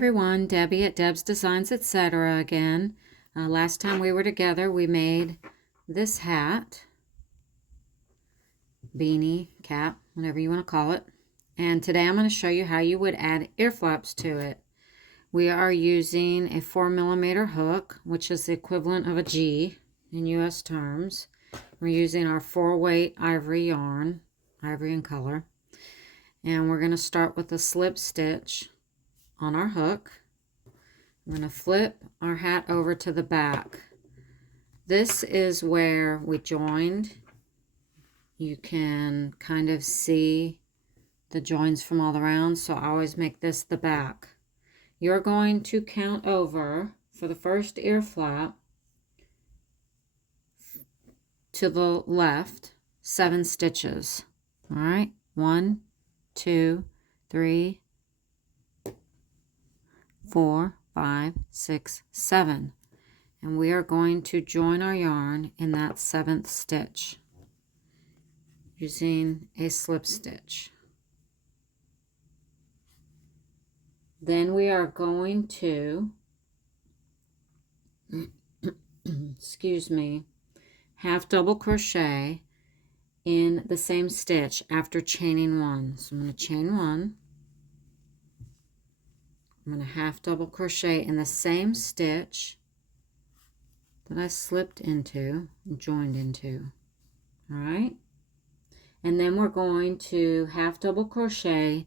everyone, Debbie at Deb's Designs, etc. again. Last time we were together, we made this hat, beanie, cap, whatever you want to call it. And today I'm going to show you how you would add ear flaps to it. We are using a 4mm hook, which is the equivalent of a G in US terms. We're using our 4-weight ivory yarn, ivory in color. And we're going to start with a slip stitch on our hook. I'm going to flip our hat over to the back. This is where we joined. You can kind of see the joins from all around, so I always make this the back. You're going to count over for the first ear flap to the left 7 stitches. All right, 1, 2, 3, 4, 5, 6, 7. And we are going to join our yarn in that 7th stitch using a slip stitch. Then we are going to, excuse me, half double crochet in the same stitch after chaining 1. So I'm going to chain 1. I'm going to half double crochet in the same stitch that I slipped into and joined into. All right. And then we're going to half double crochet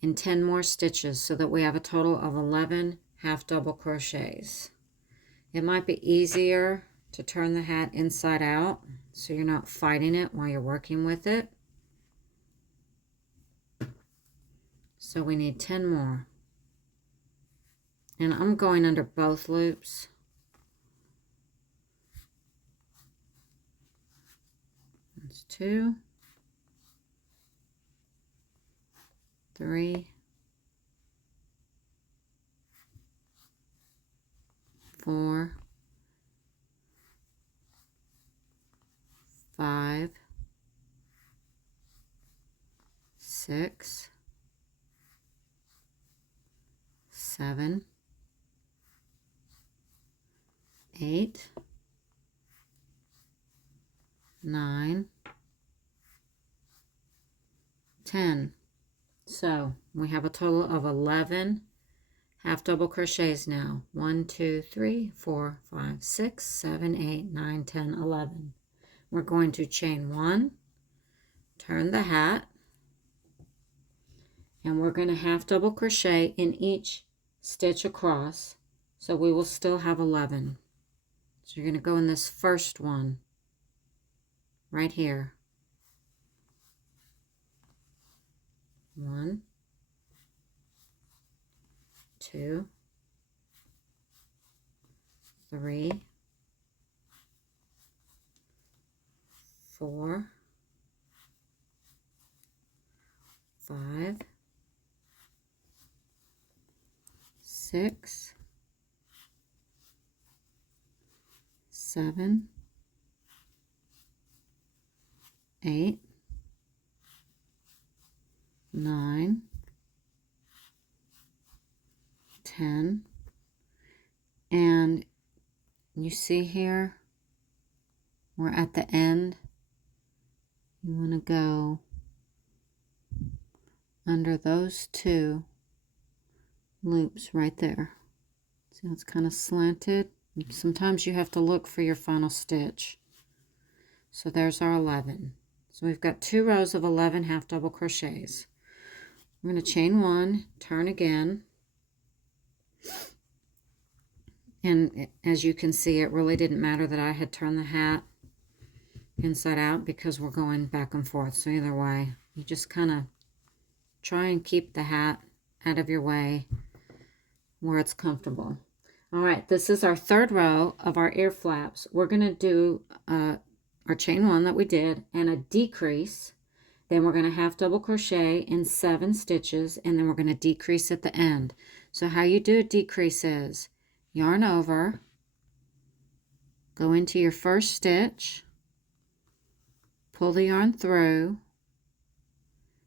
in 10 more stitches so that we have a total of 11 half double crochets. It might be easier to turn the hat inside out so you're not fighting it while you're working with it. So we need 10 more. And I'm going under both loops. That's 2, 3, 4, 5, 6, 7, 8, 9, 10. So we have a total of 11 half double crochets now. 1, 2, 3, 4, 5, 6, 7, 8, 9, 10, 11. We're going to chain 1, turn the hat, and we're going to half double crochet in each stitch across, so we will still have 11. So you're going to go in this first one right here. 1, 2, 3, 4, 5, 6, 7, 8, 9, 10, and you see here, we're at the end. You want to go under those 2 loops right there. See how it's kind of slanted? Sometimes you have to look for your final stitch. So there's our 11. So we've got 2 rows of 11 half double crochets. We're going to chain 1, turn again. And as you can see, it really didn't matter that I had turned the hat inside out because we're going back and forth. So either way, you just kind of try and keep the hat out of your way where it's comfortable. All right, this is our 3rd row of our ear flaps. We're going to do our chain 1 that we did and a decrease. Then we're going to half double crochet in 7 stitches, and then we're going to decrease at the end. So how you do a decrease is yarn over, go into your first stitch, pull the yarn through,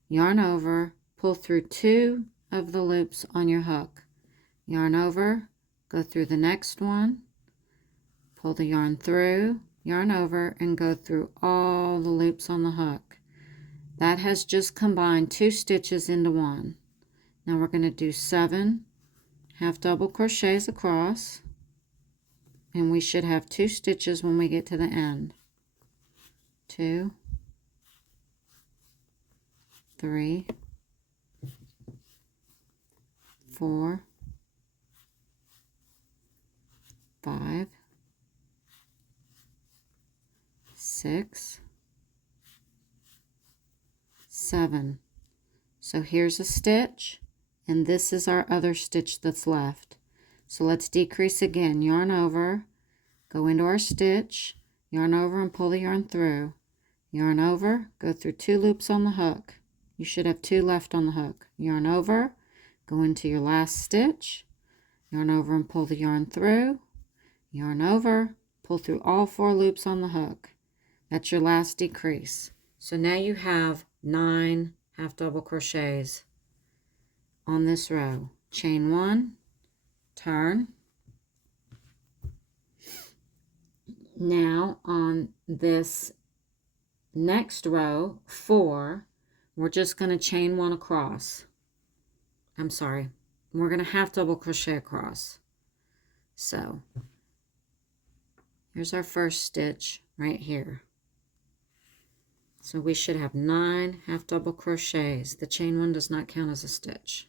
yarn over, pull through 2 of the loops on your hook, yarn over, go through the next one, pull the yarn through, yarn over, and go through all the loops on the hook. That has just combined 2 stitches into one. Now we're going to do 7 half double crochets across, and we should have 2 stitches when we get to the end. 2, 3, 4, 5, 6, 7. So here's a stitch, and this is our other stitch that's left. So let's decrease again. Yarn over, go into our stitch, yarn over and pull the yarn through. Yarn over, go through 2 loops on the hook. You should have 2 left on the hook. Yarn over, go into your last stitch, yarn over and pull the yarn through. Yarn over, pull through all 4 loops on the hook. That's your last decrease. So now you have 9 half double crochets on this row. Chain 1, turn. Now on this next row, 4, we're just going to chain 1 across. I'm sorry, we're going to half double crochet across. So here's our first stitch right here. So we should have 9 half double crochets. The chain 1 does not count as a stitch.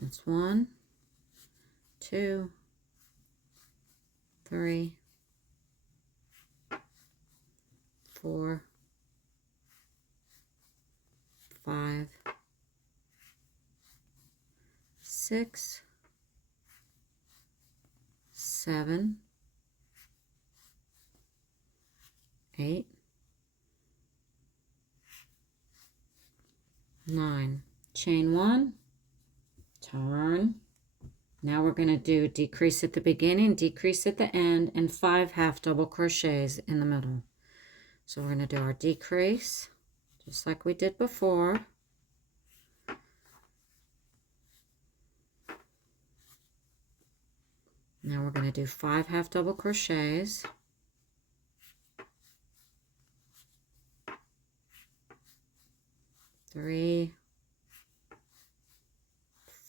That's 1, 2, 3, 4, 5, 6, 7, 8, 9. Chain 1, turn. Now we're going to do decrease at the beginning, decrease at the end, and 5 half double crochets in the middle. So we're going to do our decrease just like we did before. Now we're going to do 5 half double crochets. Three,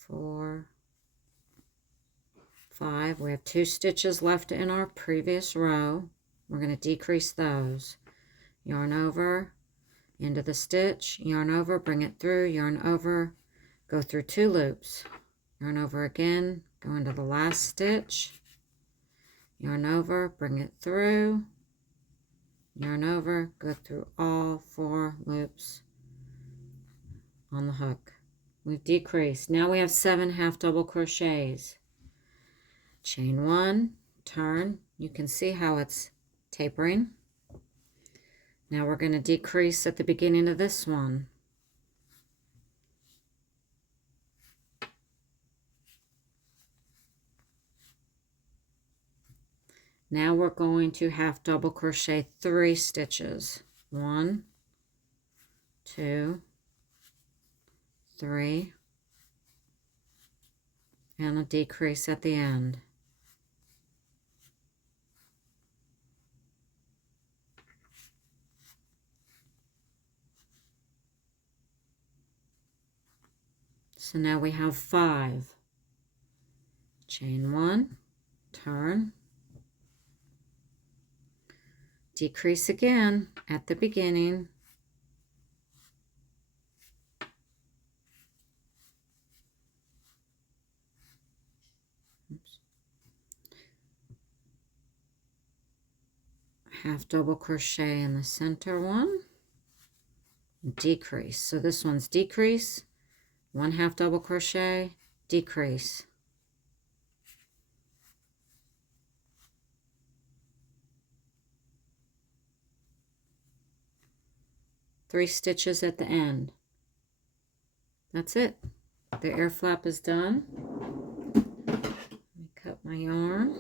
4, 5. We have 2 stitches left in our previous row. We're going to decrease those. Yarn over, into the stitch, yarn over, bring it through, yarn over, go through 2 loops, yarn over again, go into the last stitch, yarn over, bring it through, yarn over, go through all 4 loops on the hook. We've decreased. Now we have 7 half double crochets. Chain 1, turn. You can see how it's tapering. Now we're going to decrease at the beginning of this one. Now we're going to half double crochet 3 stitches. 1, 2, 3, and a decrease at the end. So now we have 5. Chain 1, turn, decrease again at the beginning, half double crochet in the center one, decrease. So this one's decrease, 1 half double crochet, decrease. Three stitches at the end. That's it. The ear flap is done. Let me cut my yarn.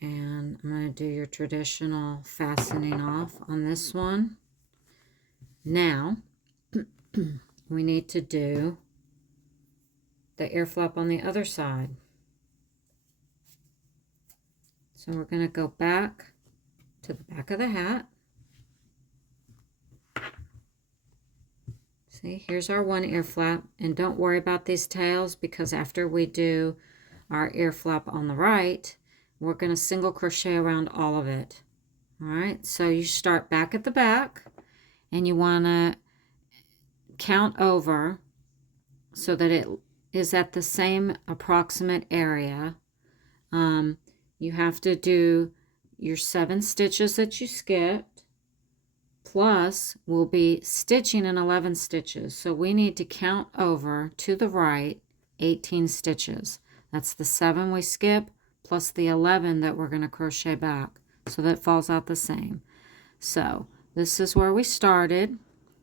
And I'm going to do your traditional fastening off on this one. Now, we need to do the ear flap on the other side. So we're going to go back to the back of the hat. See, here's our one ear flap, and don't worry about these tails because after we do our ear flap on the right, we're going to single crochet around all of it. All right, so you start back at the back and you want to count over so that it is at the same approximate area. You have to do your 7 stitches that you skipped, plus we'll be stitching in 11 stitches. So we need to count over to the right 18 stitches. That's the 7 we skip plus the 11 that we're going to crochet back. So that falls out the same. So this is where we started.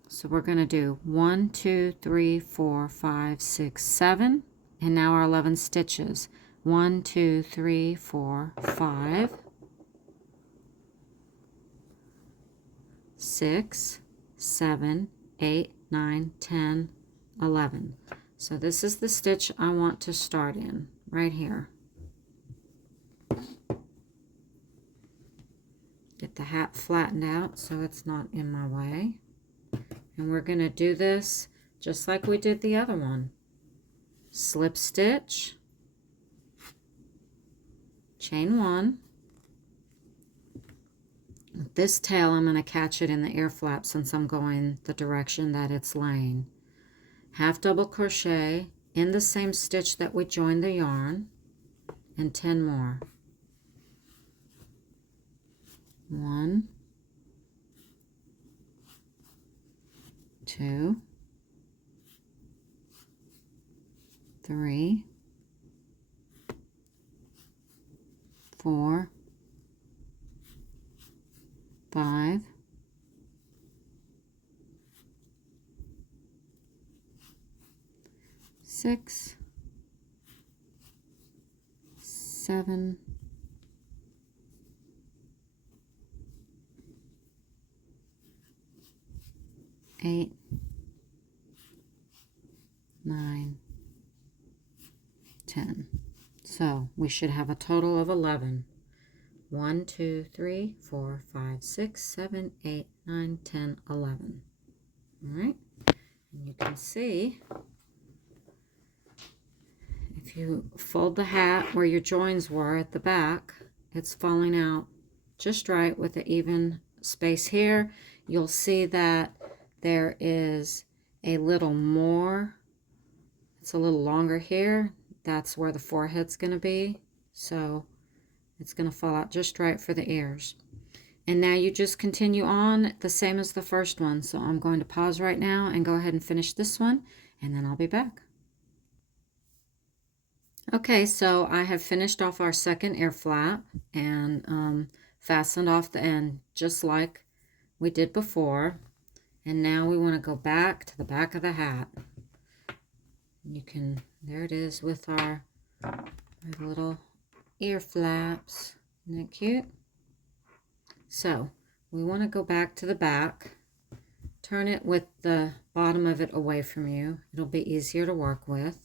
So we're going to do 1, 2, 3, 4, 5, 6, 7. And now our 11 stitches. 1, 2, 3, 4, 5, 6, 7, 8, 9, 10, 11. So this is the stitch I want to start in, right here. Get the hat flattened out so it's not in my way. And we're going to do this just like we did the other one. Slip stitch, chain 1. This tail, I'm going to catch it in the ear flap since I'm going the direction that it's laying. Half double crochet in the same stitch that we joined the yarn, and 10 more. 1, 2, 3, 4, 5, 6, 7, 8, 9, 10. So we should have a total of 11. 1, 2, 3, 4, 5, 6, 7, 8, 9, 10, 11. All right, and you can see if you fold the hat where your joins were at the back, it's falling out just right with an even space here. You'll see that there is a little more, it's a little longer here. That's where the forehead's going to be. So it's going to fall out just right for the ears. And now you just continue on the same as the first one. So I'm going to pause right now and go ahead and finish this one, and then I'll be back. Okay, so I have finished off our second ear flap and fastened off the end just like we did before. And now we want to go back to the back of the hat. You can, there it is with our little ear flaps. Isn't that cute? So we want to go back to the back. Turn it with the bottom of it away from you. It'll be easier to work with.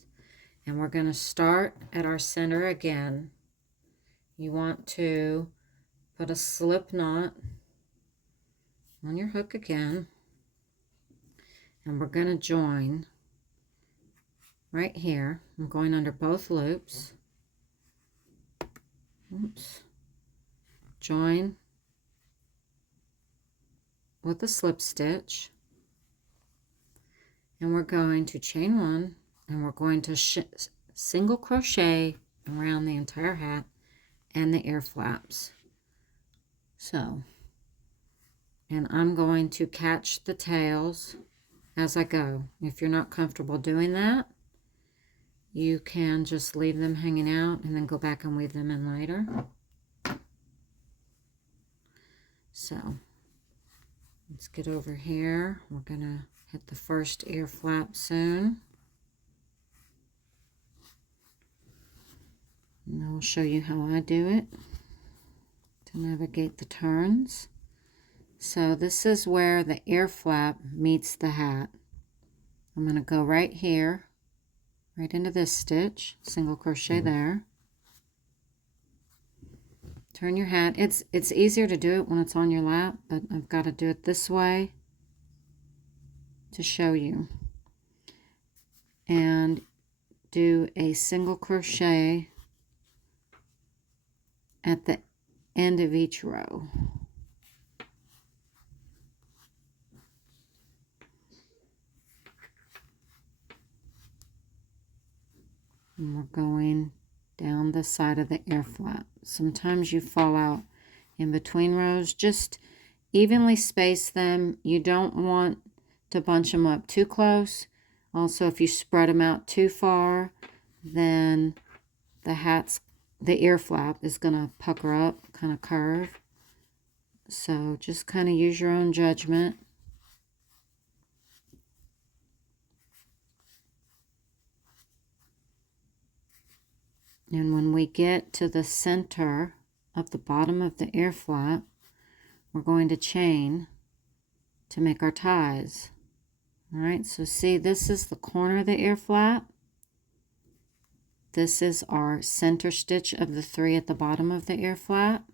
And we're going to start at our center again. You want to put a slip knot on your hook again. And we're going to join right here. I'm going under both loops. Oops. Join with a slip stitch. And we're going to chain 1. And we're going to single crochet around the entire hat and the ear flaps. So, and I'm going to catch the tails as I go. If you're not comfortable doing that, you can just leave them hanging out and then go back and weave them in later. So, let's get over here. We're going to hit the first ear flap soon. And I'll show you how I do it to navigate the turns. So this is where the ear flap meets the hat. I'm going to go right here, right into this stitch, single crochet there. Turn your hat. It's easier to do it when it's on your lap, but I've got to do it this way to show you. And do a single crochet at the end of each row. And we're going down the side of the ear flap. Sometimes you fall out in between rows. Just evenly space them. You don't want to bunch them up too close. Also, if you spread them out too far, then the ear flap is going to pucker up, kind of curve. So just kind of use your own judgment. And when we get to the center of the bottom of the ear flap, we're going to chain to make our ties. All right, so see, this is the corner of the ear flap. This is our center stitch of the 3 at the bottom of the ear flap.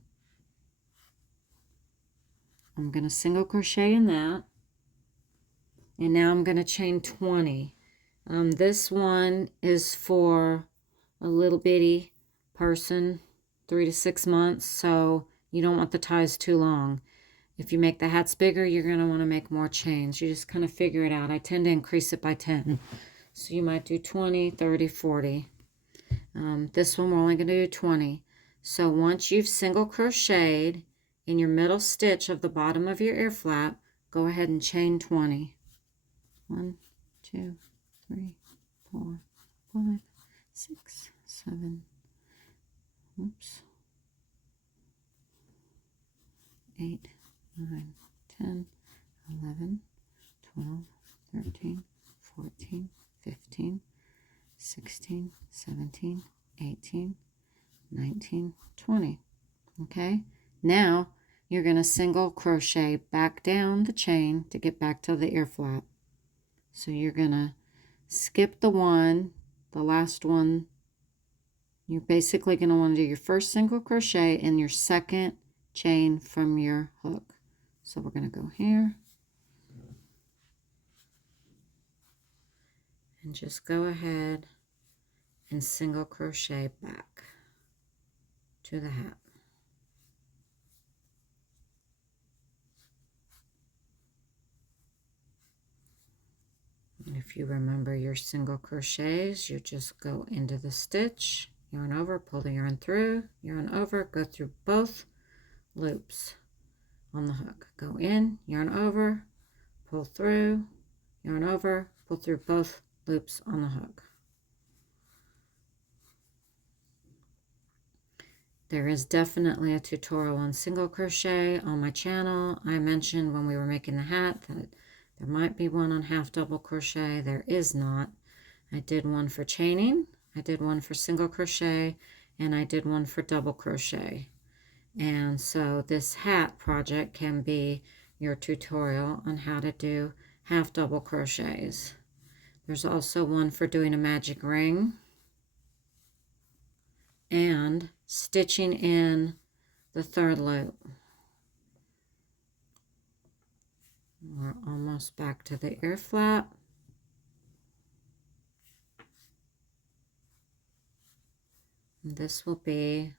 I'm going to single crochet in that. And now I'm going to chain 20. This one is for a little bitty person, 3 to 6 months, so you don't want the ties too long. If you make the hats bigger, you're going to want to make more chains. You just kind of figure it out. I tend to increase it by 10. So you might do 20, 30, 40. This one we're only going to do 20. So once you've single crocheted in your middle stitch of the bottom of your ear flap, go ahead and chain 20. 1, 2, 3, 4, 5, 6, 7, 8, 9, 10, 11, 12, 13, 14, 15, 16, 17, 18, 19, 20. Okay, now you're going to single crochet back down the chain to get back to the ear flap. So you're going to skip the last one. You're basically going to want to do your first single crochet in your second chain from your hook. So we're going to go here and just go ahead and single crochet back to the hat. And if you remember your single crochets, you just go into the stitch, yarn over, pull the yarn through, yarn over, go through both loops on the hook. Go in, yarn over, pull through, yarn over, pull through both loops on the hook. There is definitely a tutorial on single crochet on my channel. I mentioned when we were making the hat that there might be one on half double crochet. There is not. I did one for chaining, I did one for single crochet, and I did one for double crochet. And so this hat project can be your tutorial on how to do half double crochets. There's also one for doing a magic ring and stitching in the 3rd loop. We're almost back to the ear flap. And this will be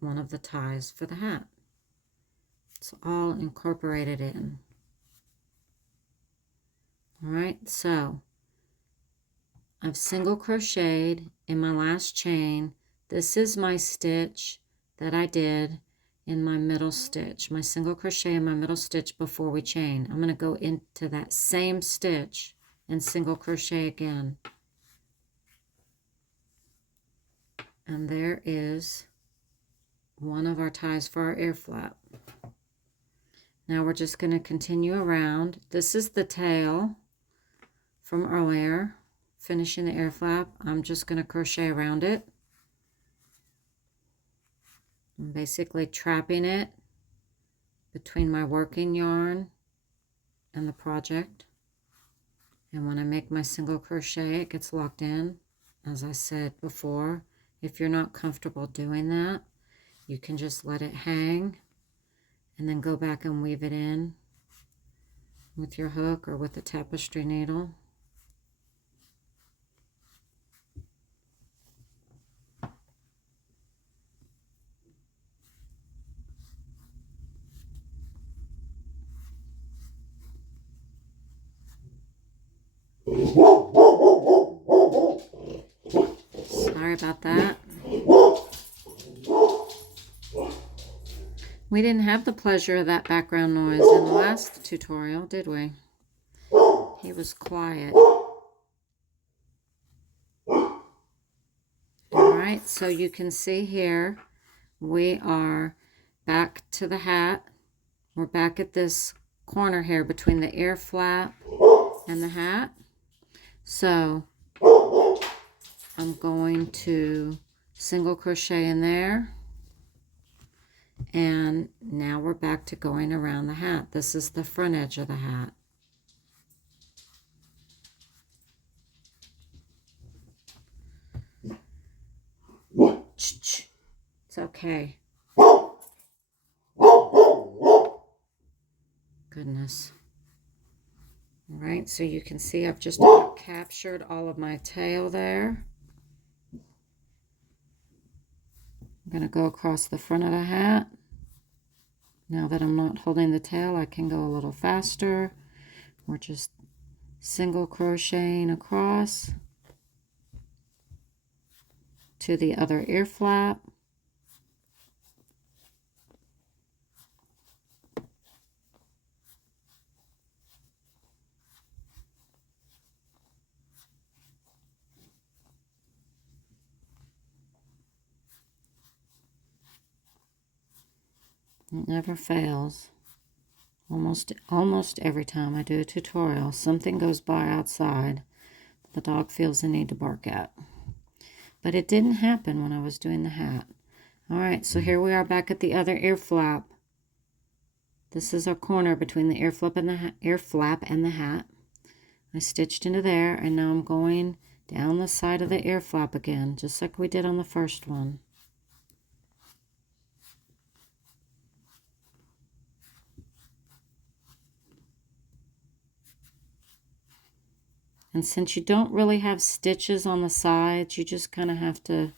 one of the ties for the hat. It's all incorporated in. All right, so I've single crocheted in my last chain. This is my stitch that I did in my middle stitch, my single crochet in my middle stitch before we chain. I'm going to go into that same stitch and single crochet again. And there is one of our ties for our ear flap. Now we're just going to continue around. This is the tail from earlier, finishing the ear flap. I'm just going to crochet around it. I'm basically trapping it between my working yarn and the project. And when I make my single crochet, it gets locked in. As I said before, if you're not comfortable doing that, you can just let it hang and then go back and weave it in with your hook or with a tapestry needle. Sorry about that. We didn't have the pleasure of that background noise in the last tutorial, did we? He was quiet. Alright, so you can see here, we are back to the hat. We're back at this corner here between the ear flap and the hat. So I'm going to single crochet in there, and now we're back to going around the hat. This is the front edge of the hat. It's okay. Goodness. All right, so you can see I've just about captured all of my tail there. I'm going to go across the front of the hat. Now that I'm not holding the tail, I can go a little faster. We're just single crocheting across to the other ear flap. It never fails. Almost every time I do a tutorial, something goes by outside the dog feels the need to bark at. But it didn't happen when I was doing the hat. Alright, so here we are back at the other ear flap. This is our corner between the ear flap and the hat. I stitched into there, and now I'm going down the side of the ear flap again, just like we did on the first one. And since you don't really have stitches on the sides, you just kind of have to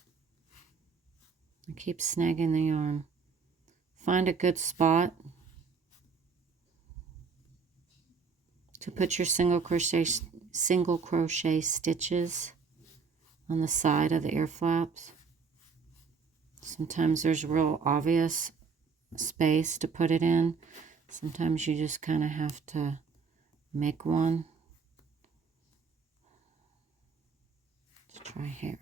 keep snagging the yarn. Find a good spot to put your single crochet stitches on the side of the ear flaps. Sometimes there's real obvious space to put it in. Sometimes you just kind of have to make one. Let's try here.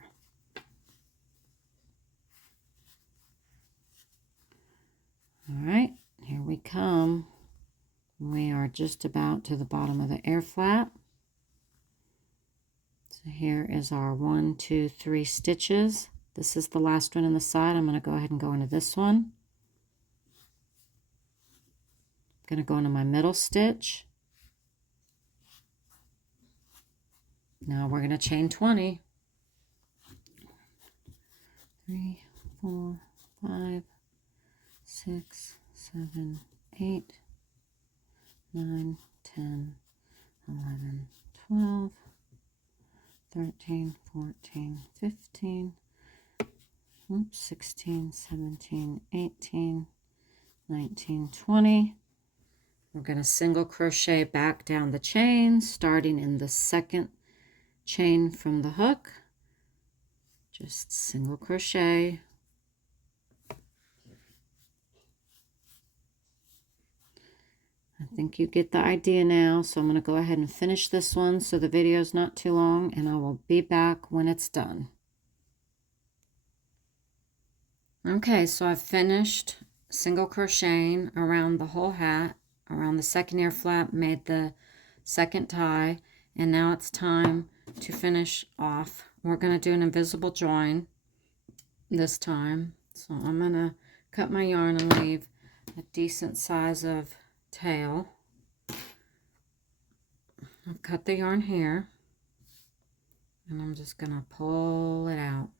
All right, here we come. We are just about to the bottom of the ear flap. So here is our 1, 2, 3 stitches. This is the last one on the side. I'm going to go ahead and go into this one. I'm going to go into my middle stitch. Now we're going to chain 20. 3, 4, 5, 6, 7, 8, 9, 10, 11, 12, 13, 14, 15, 16, 17, 18, 19, 20. We're going to single crochet back down the chain, starting in the second chain from the hook. Just single crochet. I think you get the idea now, so I'm going to go ahead and finish this one so the video is not too long, and I will be back when it's done. Okay, so I've finished single crocheting around the whole hat, around the second ear flap, made the second tie, and now it's time to finish off. We're going to do an invisible join this time, so I'm going to cut my yarn and leave a decent size of tail. I've cut the yarn here, and I'm just going to pull it out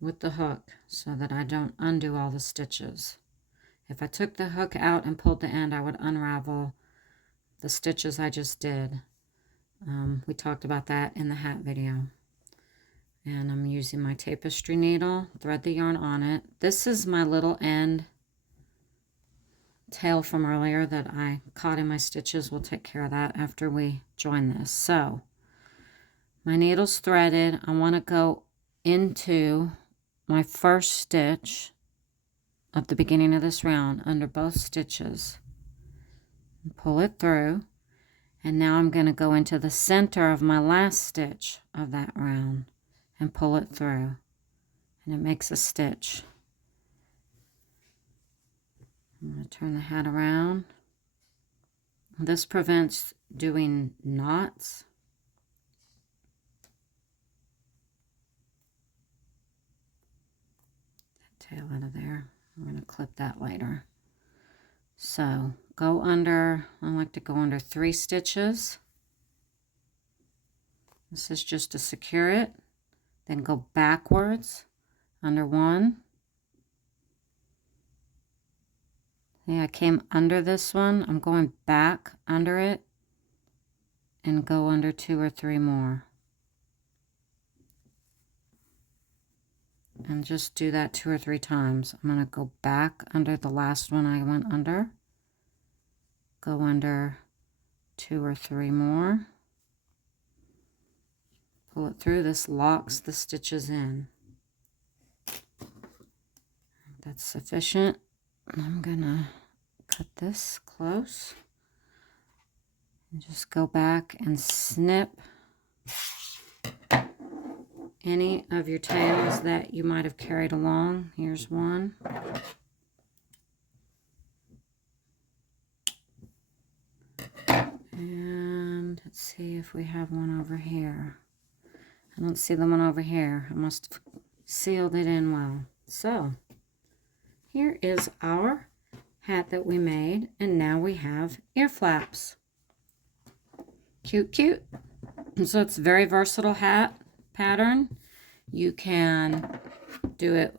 with the hook so that I don't undo all the stitches. If I took the hook out and pulled the end, I would unravel the stitches I just did. We talked about that in the hat video. And I'm using my tapestry needle, thread the yarn on it. This is my little end tail from earlier that I caught in my stitches. We'll take care of that after we join this. So my needle's threaded. I want to go into my first stitch of the beginning of this round under both stitches. Pull it through. And now I'm going to go into the center of my last stitch of that round and pull it through. And it makes a stitch. I'm going to turn the hat around. This prevents doing knots. That tail out of there. I'm going to clip that later. So go under, I like to go under 3 stitches. This is just to secure it. Then go backwards under 1. See, I came under this one. I'm going back under it and go under 2 or 3 more. And just do that 2 or 3 times. I'm going to go back under the last one I went under. Go under 2 or 3 more. Pull it through. This locks the stitches in. That's sufficient. I'm gonna cut this close and just go back and snip any of your tails that you might have carried along. Here's one. And let's see if we have one over here. I don't see the one over here. I must have sealed it in well. So here is our hat that we made, and now we have ear flaps. Cute, cute. So it's a very versatile hat pattern. You can do it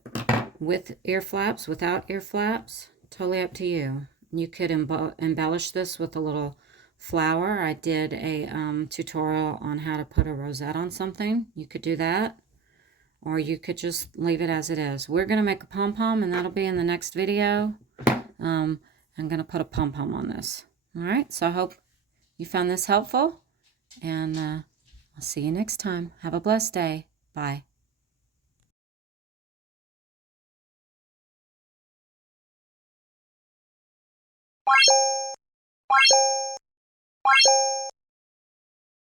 with ear flaps, without ear flaps. Totally up to you. You could embellish this with a little flower. I did a tutorial on how to put a rosette on something. You could do that. Or you could just leave it as it is. We're going to make a pom-pom, and that'll be in the next video. I'm going to put a pom-pom on this. All right, so I hope you found this helpful, and I'll see you next time. Have a blessed day. Bye.